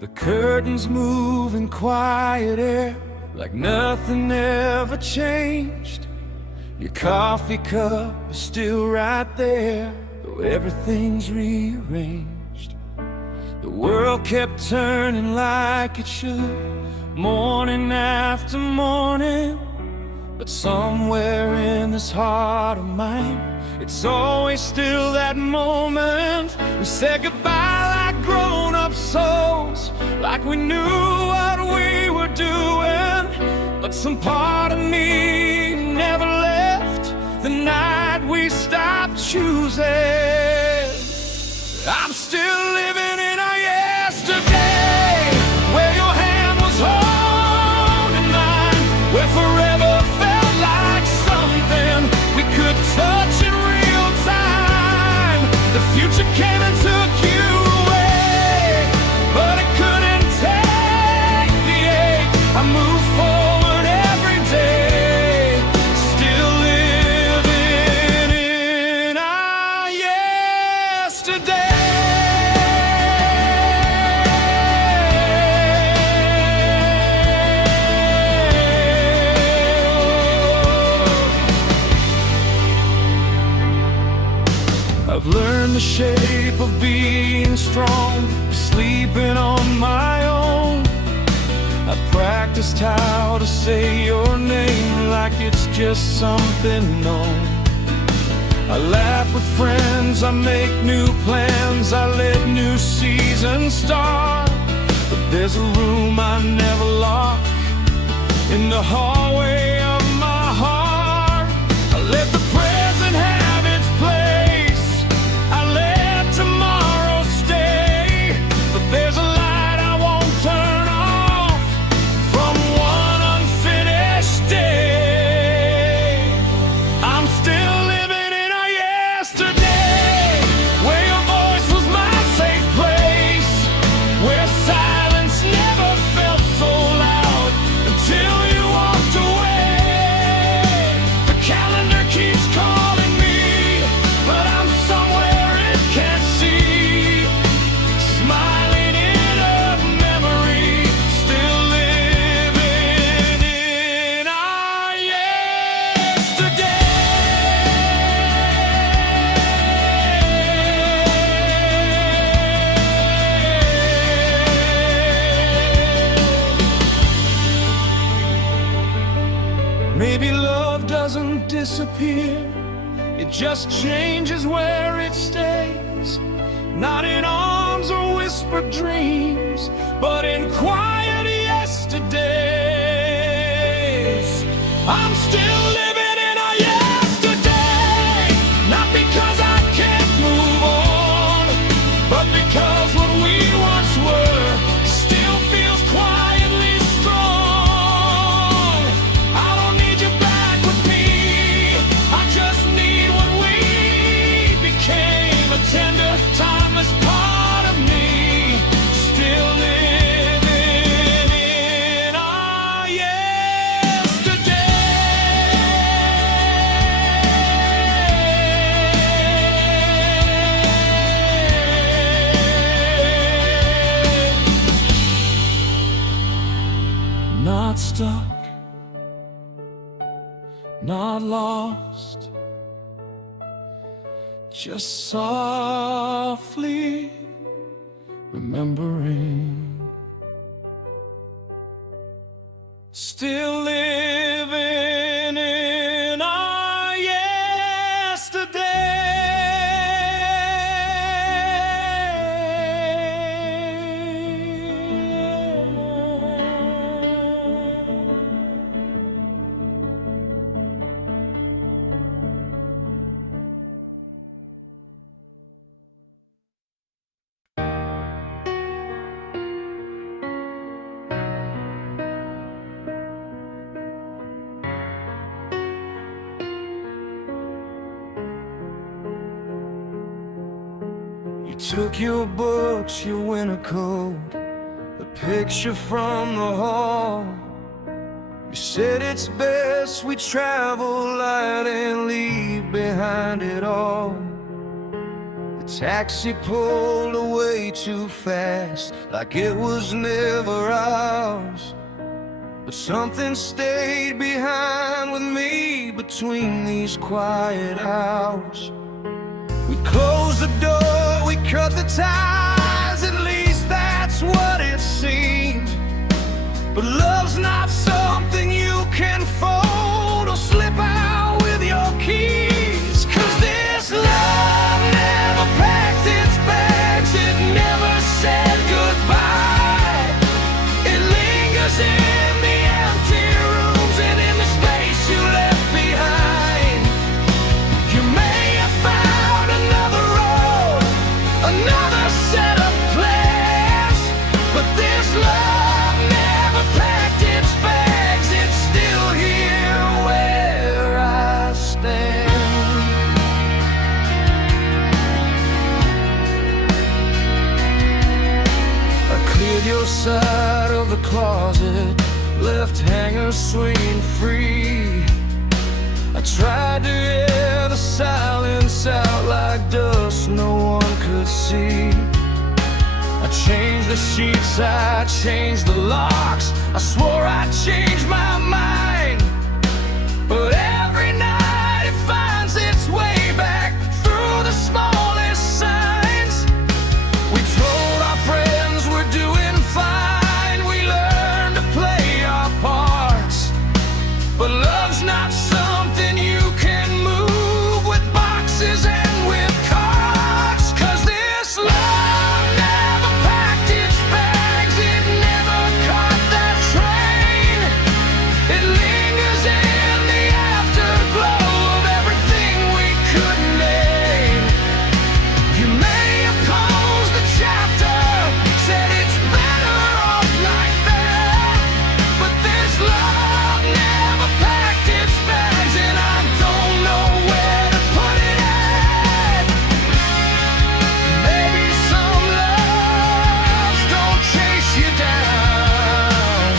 The curtains move in quiet air, like nothing ever changed. Your coffee cup is still right there, though everything's rearranged. The world kept turning like it should, morning after morning. But somewhere in this heart of mine, it's always still that moment. We said goodbye like grown-up souls, like we knew what we were doing. But some part of me never left the night we stopped choosing. I'm still living in our yesterday, where your hand was holding mine, where forever felt like something we could touch in real time. The future came and took you away, but it couldn't take the ache. I move forward every day, still living in our yesterday. I've learned the shape of being strong, sleeping on my own. I practiced how to say your name like it's just something known. I laugh with friends, I make new plans, I let new seasons start. But there's a room I never lock, in the hallway of my heart. I let the present have its place, I let tomorrow stay. But there's a light I won't turn off from one unfinished day. I'm still living in our yesterday, where your voice was my safe place, where silence never felt so loud until you walked away. The calendar keeps calling me, but I'm somewhere it can't see, smiling in a memory, still living in our yesterday. Maybe love doesn't disappear, it just changes where it stays. Not in arms or whispered dreams, but in quiet yesterdays. I'm still living in our yesterday, not because I can't move on, but because what we once were still feels quietly strong. I don't need you back with me, I just need what we became, a tender, timeless part of me, still living in our yesterday. Not stuck, not lost, just softly remembering, still living in our yesterday. You took your books, your winter coat, a picture from the hall. You said it's best we travel light and leave behind it all. The Taxi pulled away too fast, like it was never ours. But something stayed behind with me between these quiet hours. We closed the door, we cut the ties, at least that's what it seemed. But love's not something you can fold or slip out with your keys. 'Cause this love never packed its bags, it never said goodbye. It lingers in the empty rooms and in the space you left behind. You may have found another road, another set of plans, but this love never packed its bags. It's still here where I stand. I cleared your side of the closet, left hangers swinging free. I tried to air the silence out like dust no one could see. I changed the sheets, I changed the locks, I swore I'd change my mind. But every night it finds its way back through the smallest signs. We told our friends we're doing fine, we learned to play our parts. But love's not something you can move with boxes and with cards. 'Cause this love never packed its bags, it never caught that train. It lingers in the afterglow of everything we could name. You may oppose the chapter, said it's better off like that, but this love never packed its bags, and I don't know where to put it at. Maybe some loves don't chase you down,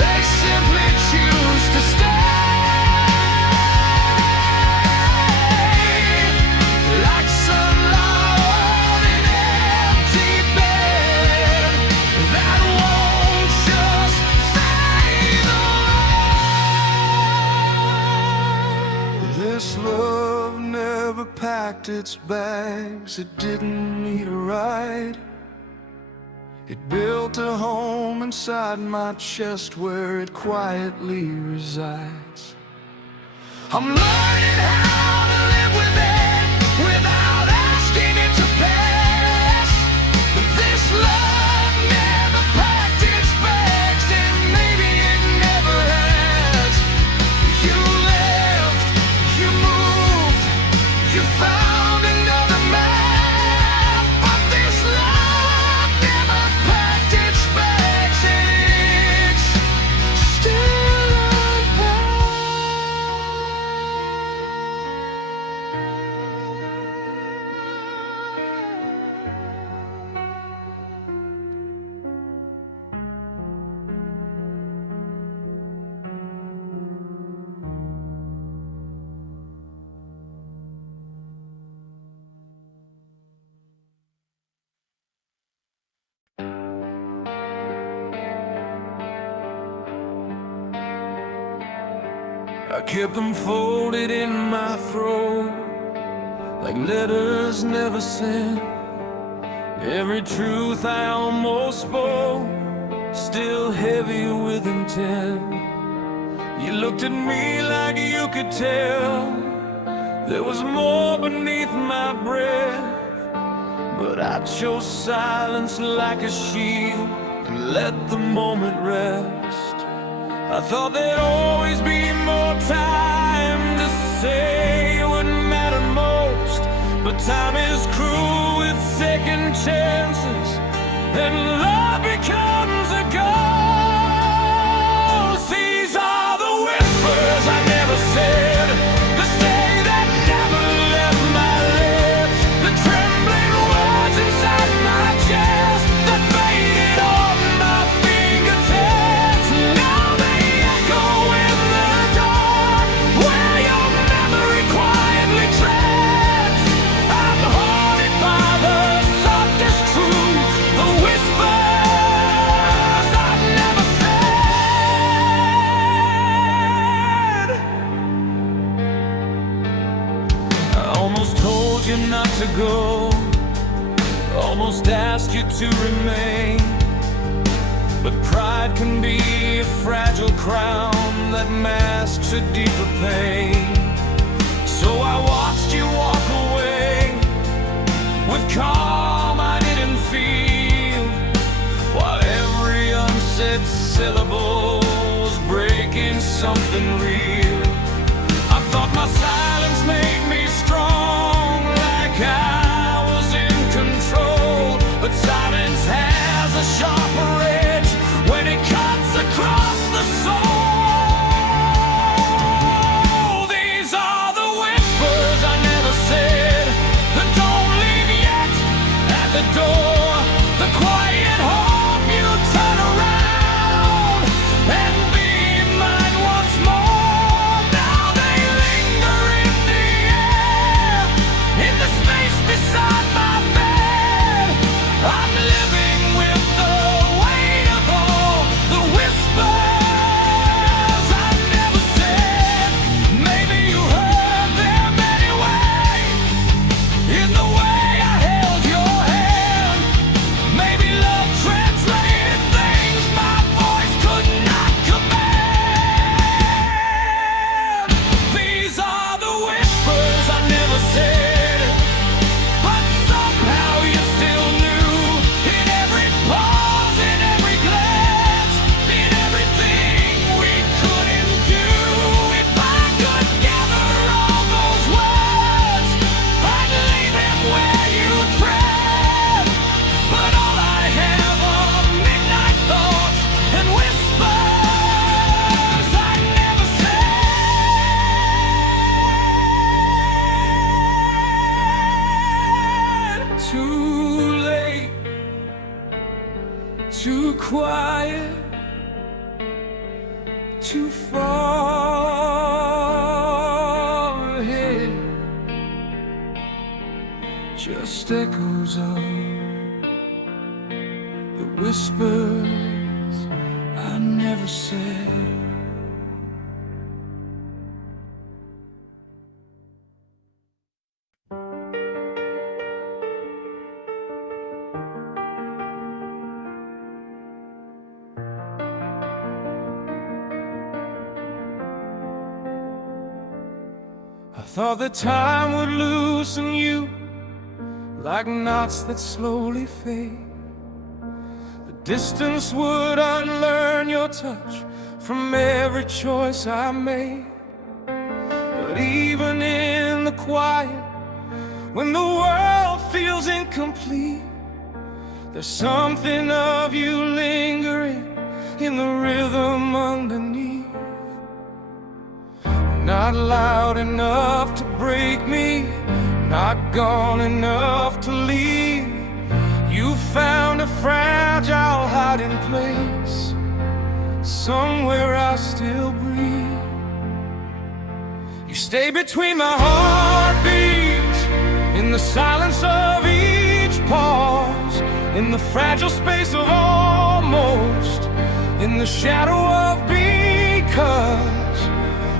they simply choose to stay. Like sunlight in an empty bed that won't just fade away. This love never packed its bags, it didn't need a ride. It built a home inside my chest where it quietly resides. I'm learning how to live with it without asking it to pass. This love never packed its bags, and maybe it never has. You left, you moved, you found another man, but this love never packed its bags, and it's still unpacked. I kept them folded in my throat, like letters never sent. Every truth I almost spoke, still heavy with intent. You looked at me like you could tell there was more beneath my breath. But I chose silence like a shield and let the moment rest. I thought there'd always be more time to say what mattered most, but time is cruel with second chances, and love becomes a ghost. These are the whispers I never said, the stay that never left my lips, the trembling words inside my chest that faded on my fingertips. Now they echo in the dark where your memory quietly treads. I to remain. But pride can be a fragile crown that masks a deeper pain. So I watched you walk away with calm I didn't feel, while every unsaid syllable was breaking something real. I thought my silence made me strong, like I was in control. But silence has a sharper edge when it cuts across the soul. These are the whispers I never said, the don't leave yet at the door, the quiet hope you turn around and be mine once more. Now they linger in the air, in the space beside my bed. I'm living with the weight of all the whispers I never said. Maybe you heard them anyway, in the way I held your hand. Maybe love translated things my voice could not command. These are the whispers I never said, but somehow you still knew. In every pause, in every glance, in everything we couldn't do. If I could gather all those words, I'd leave them where you tread. But all I have are midnight thoughts and whispers I never said. Too late, too quiet, too far ahead. Just echoes of the whispers I never said. I thought that time would loosen you like knots that slowly fade. The distance would unlearn your touch from every choice I made. But even in the quiet, when the world feels incomplete, there's something of you lingering in the rhythm underneath. Not loud enough to break me, not gone enough to leave. You found a fragile hiding place, somewhere I still breathe. You stay between my heartbeats, in the silence of each pause, in the fragile space of almost, in the shadow of because.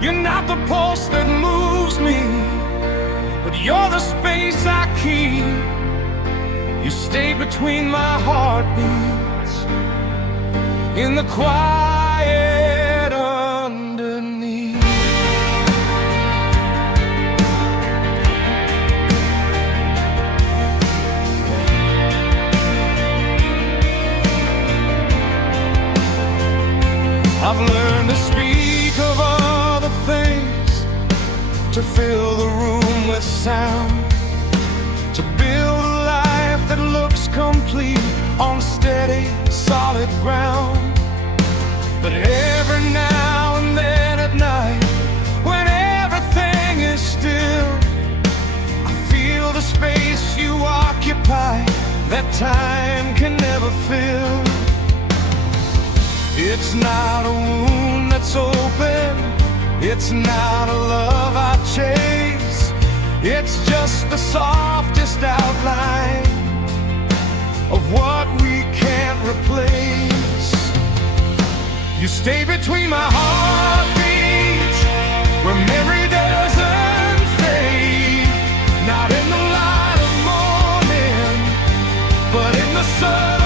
You're not the pulse that moves me, but you're the space I keep. You stay between my heartbeats, in the quiet underneath. I've learned to speak of other things, to fill the room with sound, to build a life that looks complete on steady, solid ground. But every now and then at night, when everything is still, I feel the space you occupy that time can never fill. It's not a wound that's open, it's not a love I chase, it's just the softest outline of what we can't replace. You stay between my heartbeats, where memory doesn't fade, not in the light of morning, but in the sun.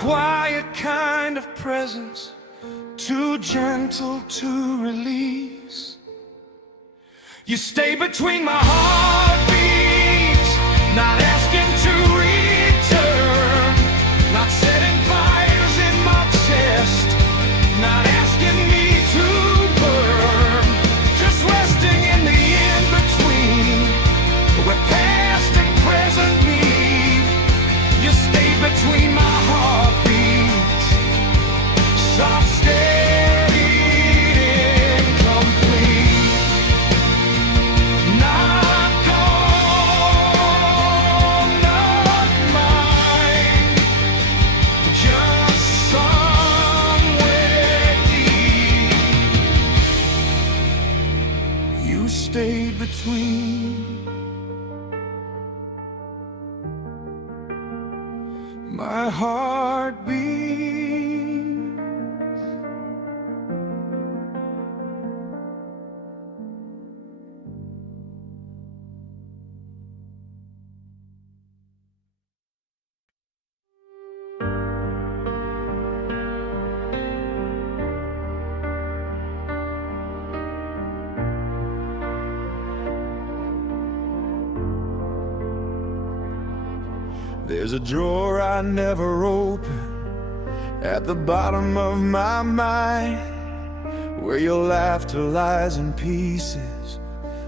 quiet kind of presence, too gentle to release. You stay between my heartbeats, not asking to return, not setting fires in my chest, not asking me to burn, just resting in the in-between, where past and present meet. You stay between my heartbeats, soft, steady, incomplete. Not gone, not mine, just somewhere deep. You stayed between my heartbeat. There's a drawer I never open at the bottom of my mind, where your laughter lies in pieces,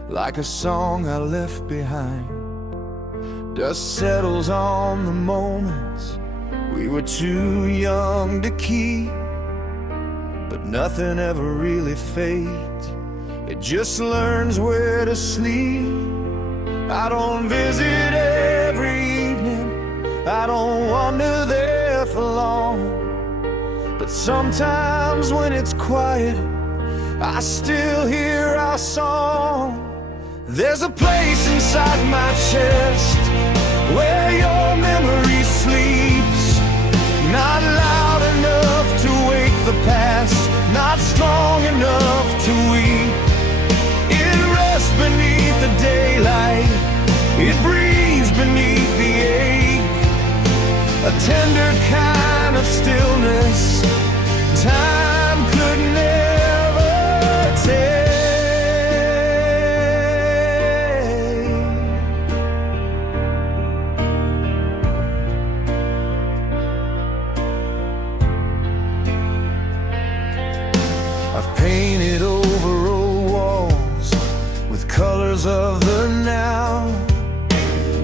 like a song I left behind. Dust settles on the moments we were too young to keep, but nothing ever really fades. It just learns where to sleep. I don't visit every evening, I don't wander there for long, but sometimes when it's quiet, I still hear our song. There's a place inside my chest where your memory sleeps, not loud enough to wake the past, not strong enough to weep. It rests beneath the daylight, it breathes beneath the ache, a tender kind of stillness time could never take. I've painted over old walls with colors of the now.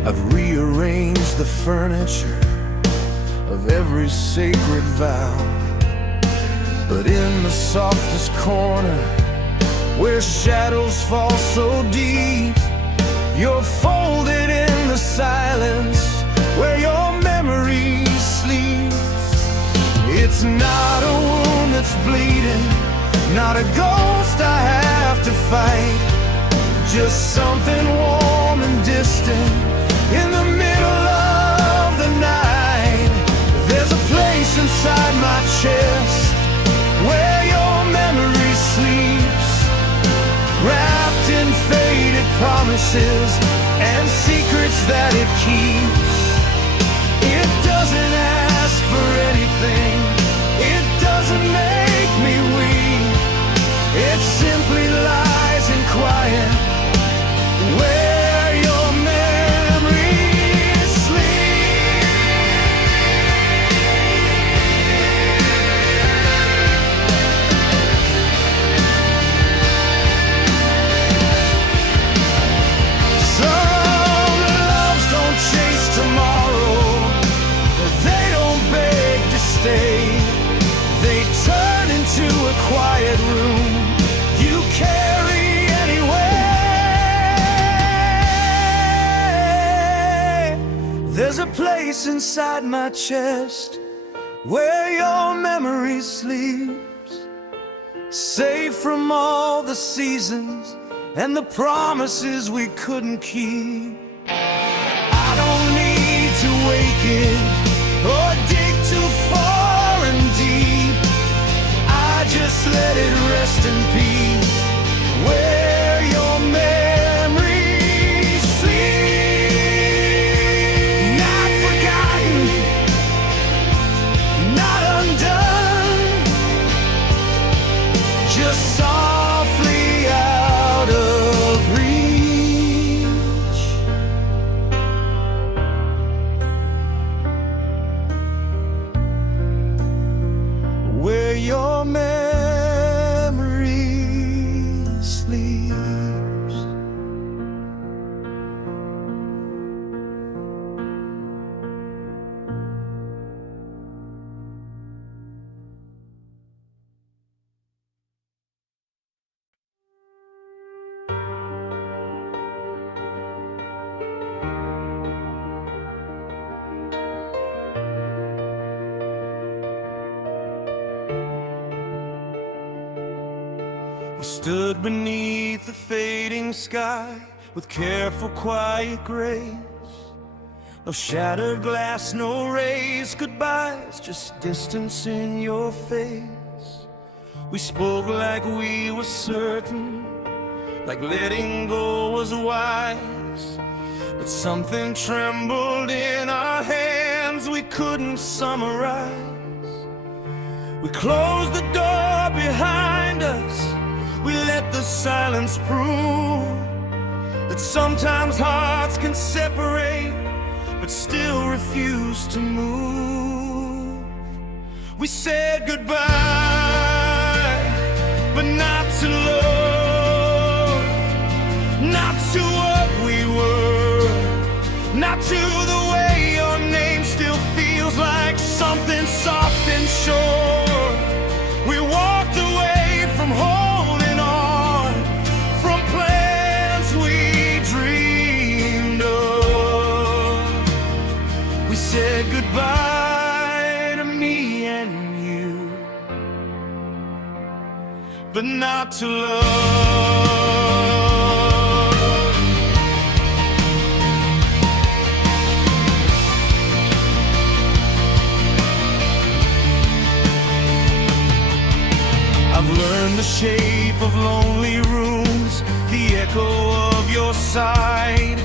I've rearranged the furniture of every sacred vow, but in the softest corner, where shadows fall so deep, you're folded in the silence where your memory sleeps. It's not a wound that's bleeding, not a ghost I have to fight, just something warm and distant in the middle of the night. There's a place inside my chest where your memory sleeps, wrapped in faded promises and secrets that it keeps. It doesn't ask for anything, it doesn't make me weep, it simply lies in quiet where your memories sleep. Some loves don't chase tomorrow, they don't beg to stay, they turn into a quiet room you carry anyway. There's a place inside my chest where your memory sleeps, safe from all the seasons and the promises we couldn't keep. I don't need to wake it or dig too far and deep, I just let it rest in peace where your memories sleep. Not forgotten, leaves. We stood beneath the fading sky with careful, quiet grace. No shattered glass, no raised goodbyes, just distance in your face. We spoke like we were certain, like letting go was wise. But something trembled in our hands we couldn't summarize. We closed the door behind us. We let the silence prove that sometimes hearts can separate but still refuse to move. We said goodbye, but not to love, not to what we were, not to the way your name still feels like something soft and sure. We walked away from home, said goodbye to me and you, but not to love. I've learned the shape of lonely rooms, the echo of your side.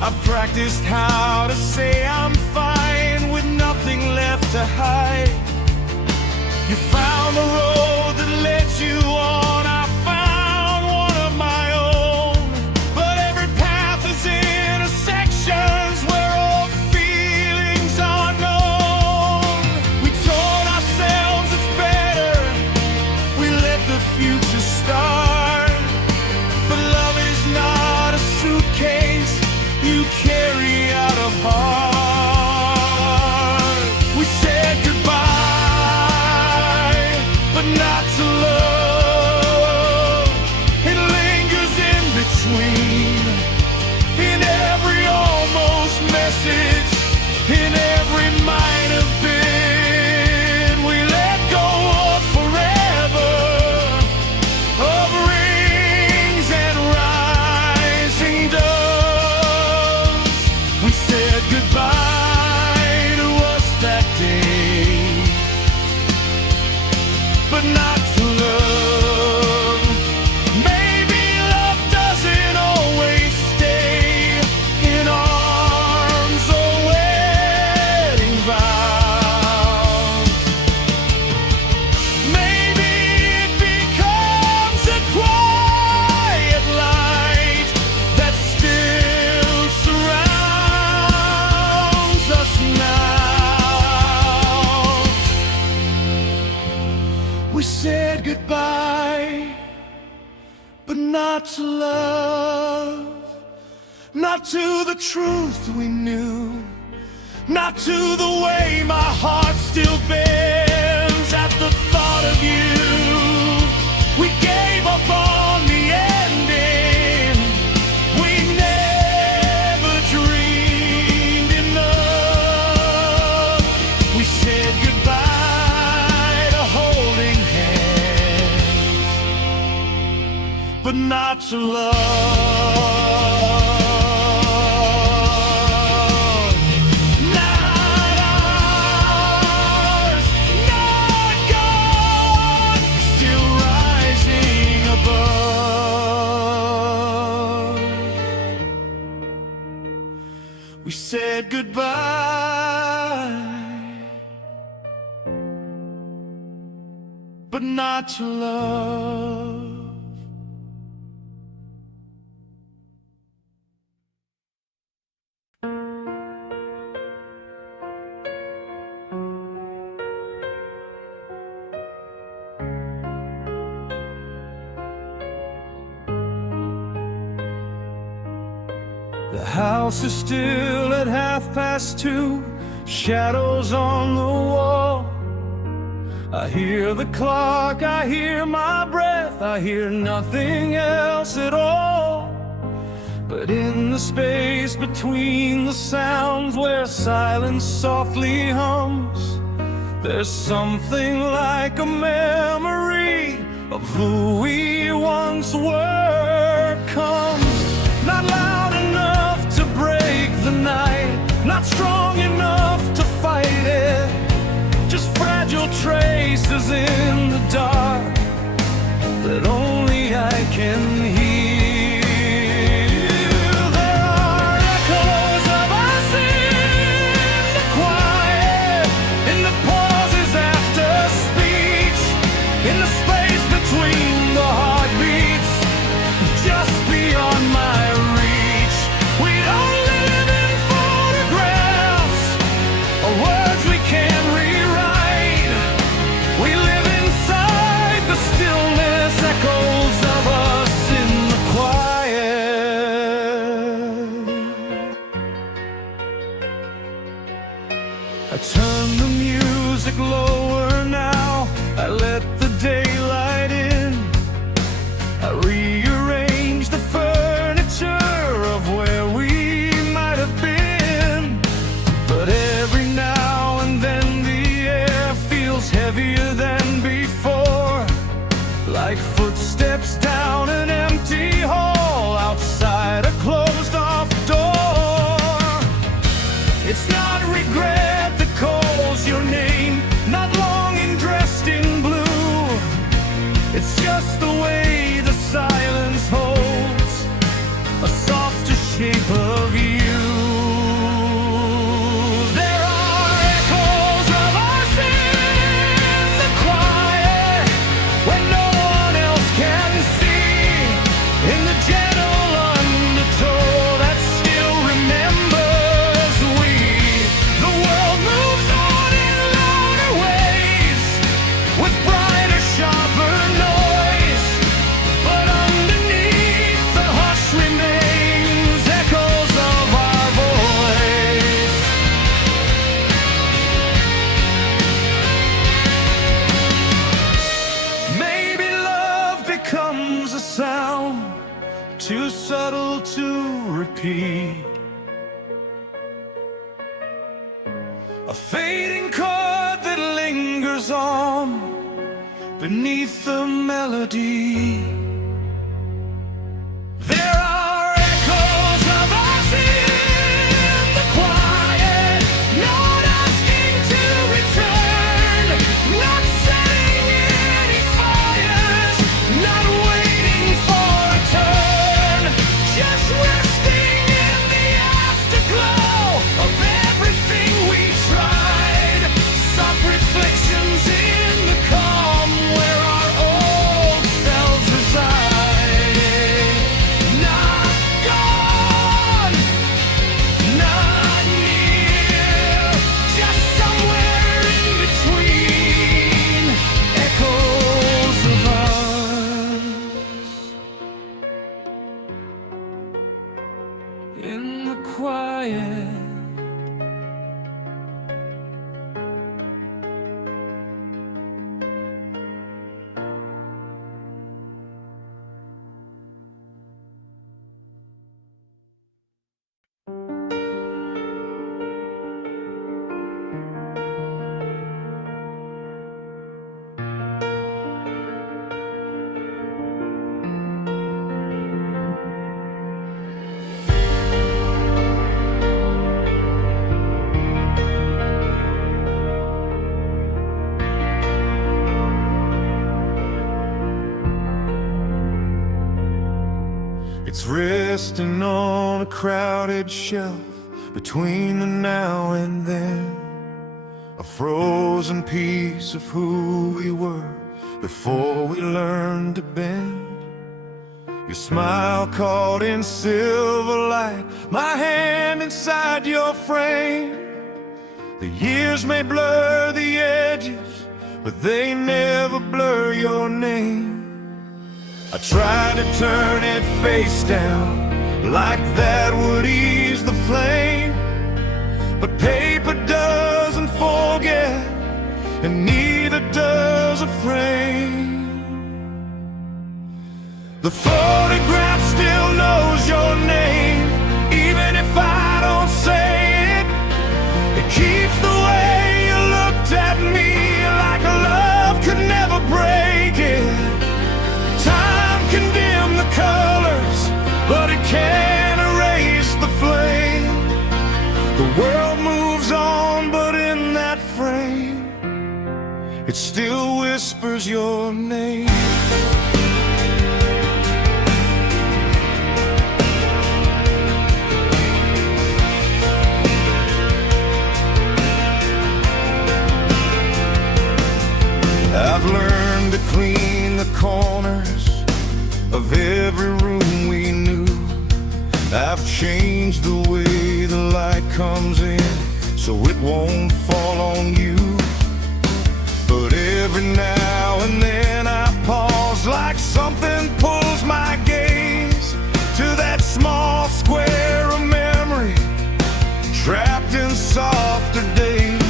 I've practiced how to say I'm fine with nothing left to hide. You found the road that led you on, I found one of my own. But every path is intersections where all feelings are known. We told ourselves it's better, we let the future start. But love is not a suitcase you carry out of heart. We said goodbye, but not to love. It lingers in between, in every almost message, in every might have been. We let go of forever, of rings and rising doves. We said goodbye to us that day, but not to love. Maybe love doesn't always stay in arms or wedding vows. Maybe it becomes a quiet light that still surrounds us now. We said goodbye, but not to love, not to the truth we knew, not to the way my heart still bends at the thought of you. We gave up on the ending, we never dreamed enough. We said goodbye to holding hands, but not to love. Not ours, not gone, still rising above. We said goodbye, but not to love. The house is still at 2:30, shadows on the wall. I hear the clock, I hear my breath, I hear nothing else at all. But in the space between the sounds where silence softly hums, there's something like a memory of who we once were comes. Not loud enough to break the night, not strong enough to fight it, just fragile traces in the dark that only I can hear. There are echoes of us in the quiet, in the pauses after speech, in the space between the heartbeats, just beyond my reach. We don't live in photographs or words we can't rewrite. We live inside the stillness, echoes of us in the quiet. I turn the music lower now, I let the daylight in, I rearrange the furniture of where we might have been. But every now and then the air feels heavier than before, like footsteps down an empty hall outside a closed-off door. It's not regret that calls your name, not longing dressed in blue. It's just the way the silence holds a softer shape of you. There are echoes of us in the quiet when no one else can see, in the gentle undertow that still remembers we. The world moves on in louder ways, with brighter, sharper noise, but underneath the hush remains echoes of our voice. Maybe love becomes a sound too subtle to repeat, a fading chord that lingers on beneath the melody. There are echoes of us in the quiet, not asking to return, not setting any fires, not waiting for a turn, just resting in the afterglow of everything we tried. Soft reflections in the calm where our old selves reside. Not gone, not near, just somewhere in between, echoes of us in the quiet. It's resting on a crowded shelf between the now and then, a frozen piece of who we were before we learned to bend. Your smile caught in silver light, my hand inside your frame. The years may blur the edges, but they never blur your name. I tried to turn it face down, like that would ease the flame. But paper doesn't forget, and neither does a frame. The photograph still knows your name, even if I don't say it. It keeps the way you looked at me, like a love could never break it. Time can dim the colors, but it can't erase the flame. The world moves on, but in that frame, it still whispers your name. I've learned to clean the corners of every room we knew. I've changed the way the light comes in, so it won't fall on you. But every now and then I pause, like something pulls my gaze to that small square of memory, trapped in softer days.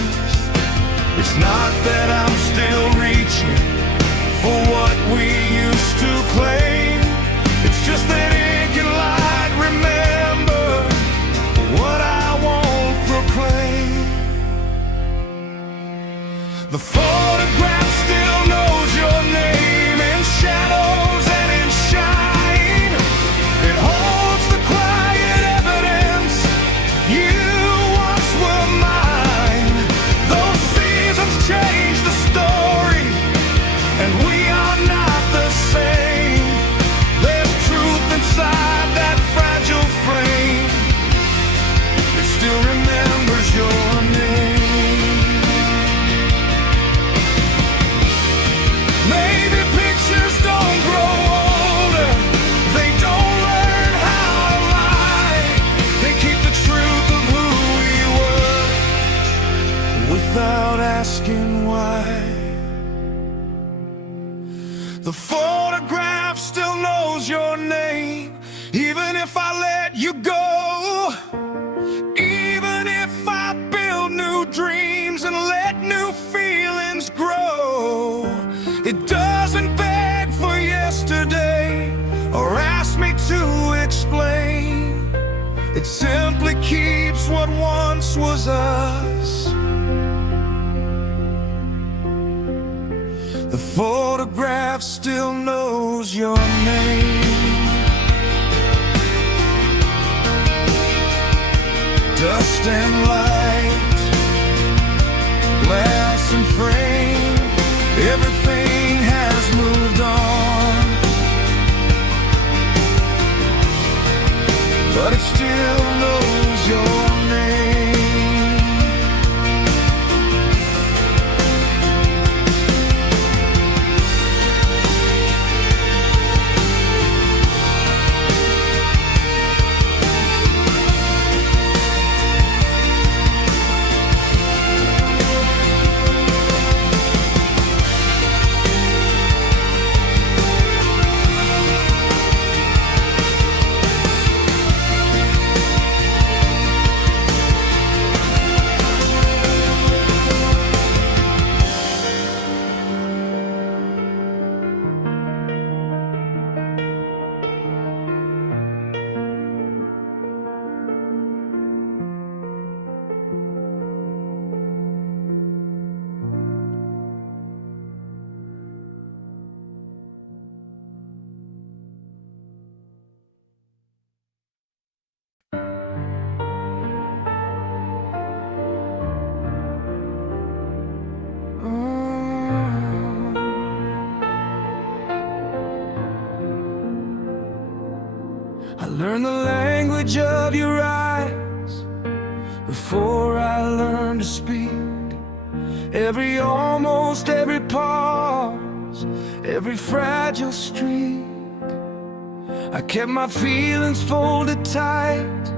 It's not that I'm still reaching for what we used to claim. It's just that it can light remember what I won't proclaim. The photograph still knows your name in shadows and in shine. It holds the quiet evidence you once were mine. Those seasons change the story, and we are not the same. There's truth inside that fragile frame. It still remembers your name. Maybe pictures don't grow older, they don't learn how to lie. They keep the truth of who we were without asking why. The photograph still knows your name, even if I let you go. Even if I build new dreams and let new feelings grow. It doesn't beg for yesterday or ask me to explain. It simply keeps what once was us. The photograph still knows your name. Dust and light, glass and frame, everything has moved on, but it still knows your name. Learn the language of your eyes before I learn to speak. Every almost, every pause, every fragile streak. I kept my feelings folded tight,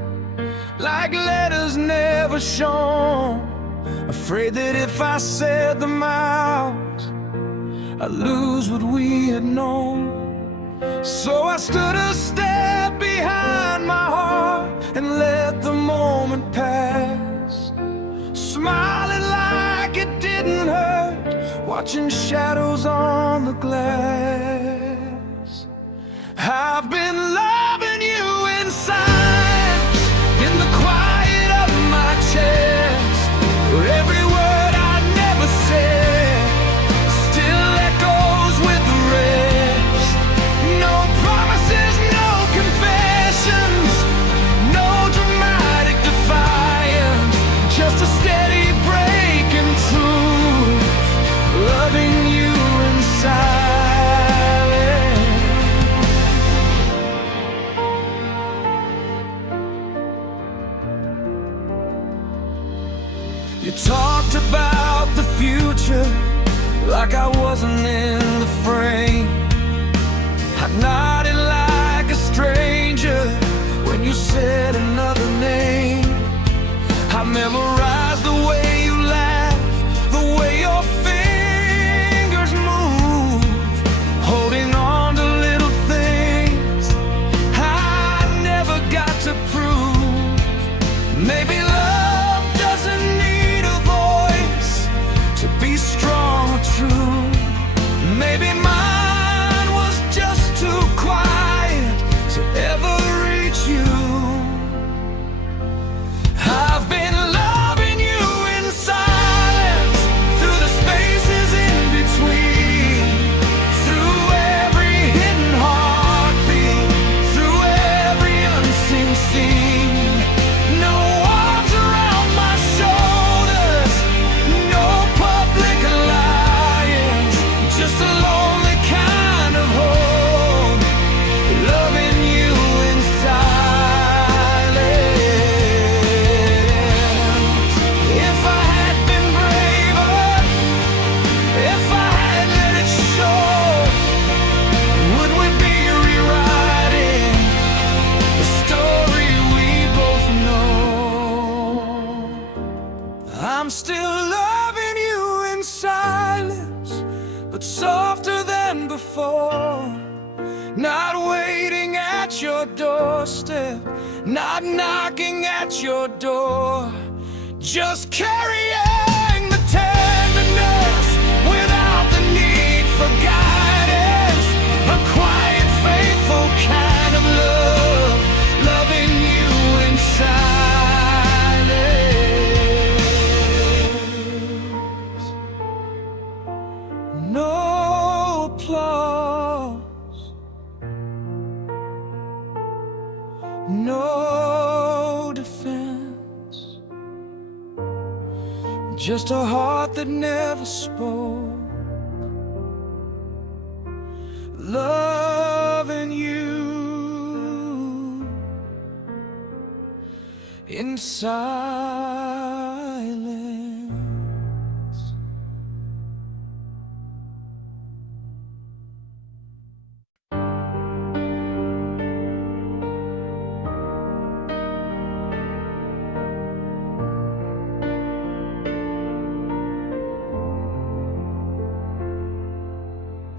like letters never shown. Afraid that if I said them out, I'd lose what we had known. So I stood a step behind my watching shadows on the glass. I've been loving you inside, in the quiet of my chest, where every word I never said still echoes with the rest. No promises, no confessions, no dramatic defiance, just a steady breaking truth, loving you in silence. You talked about the future like I wasn't in the frame. I nodded like a stranger when you said another name. I memorized the way you laugh, the way your fingers move, holding on to little things I never got to prove. Maybe love doesn't need a voice to be strong or true. Maybe mine was just too quiet to ever reach you. I've been loving you in silence, through the spaces in between, through every hidden heartbeat, through every unseen scene. No arms around my shoulders, no public alliance, just a lonely kind of home, loving you in silence. If I had been braver, if I had let it show, would we be rewriting the story we both know? I'm still loving you in silence, but softer than before. Not waiting at your doorstep, not knocking at your door, just carrying the tenderness without the need for guidance. A quiet, faithful kind of love, loving you in silence. No applause, no defense, just a heart that never spoke, loving you in silence.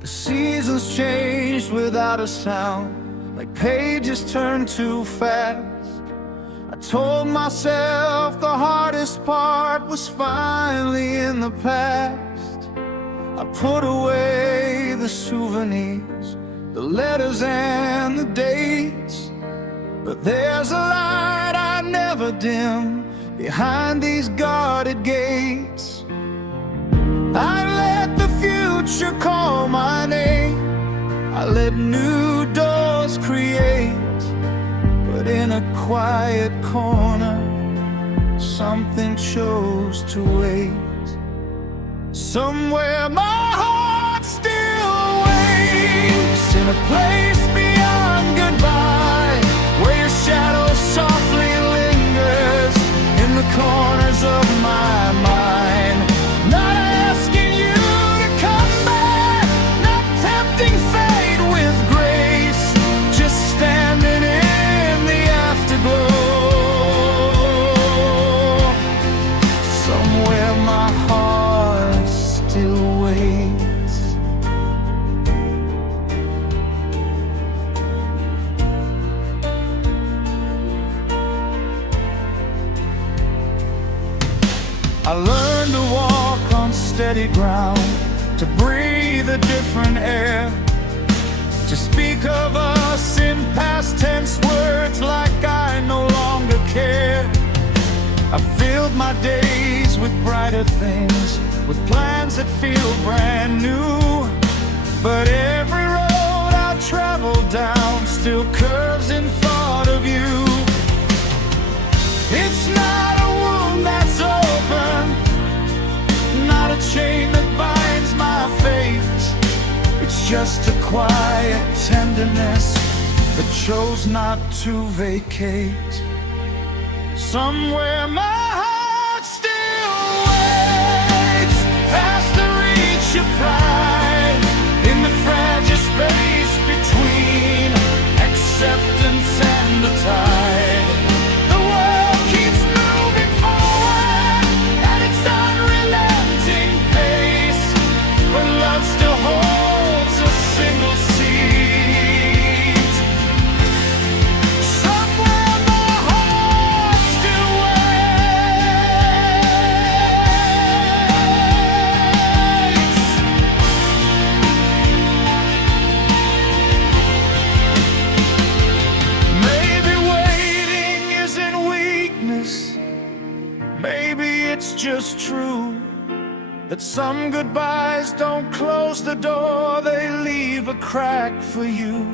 The seasons changed without a sound, like pages turned too fast. I told myself the hardest part was finally in the past. I put away the souvenirs, the letters and the dates, but there's a light I never dim behind these guarded gates. I let the future call my name, I let new doors create, but in a quiet corner something chose to wait. Somewhere my heart still waits, in a place beyond goodbye, where your shadow softly lingers in the corners of my mind. Not asking you to come back, not tempting fate with grace, just standing in the afterglow. Somewhere my heart still waits. I learned to walk on steady ground, to breathe a different air, to speak of us in past tense words like I no longer care. I filled my days with brighter things, with plans that feel brand new. But every road I travel down still curves in thought of you. It's not a wound that's open, not a chain that binds my fate. It's just a quiet tenderness that chose not to vacate. Somewhere my heart still waits, past the reach of pride, in the fragile space between acceptance and the tide. The world keeps moving forward at its unrelenting pace, but love still holds a single seat. Somewhere my heart still waits. Maybe waiting isn't weakness, maybe it's just true that some goodbyes don't close the door, they leave a crack for you.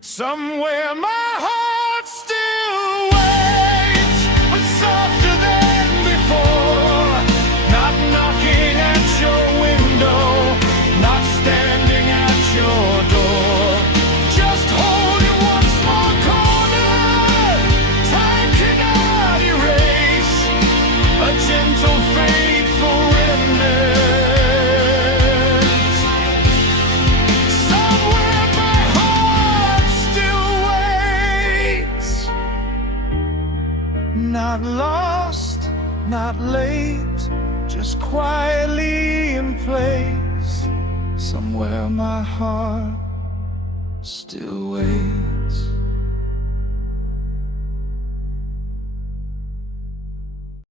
Somewhere my heart still waits, but softer than before, not knocking at your window, not standing at your door, just holding one small corner. Time cannot erase a gentle faithful remnant. Somewhere my heart still waits, not lost, not late, just quietly in place. Somewhere my heart still waits.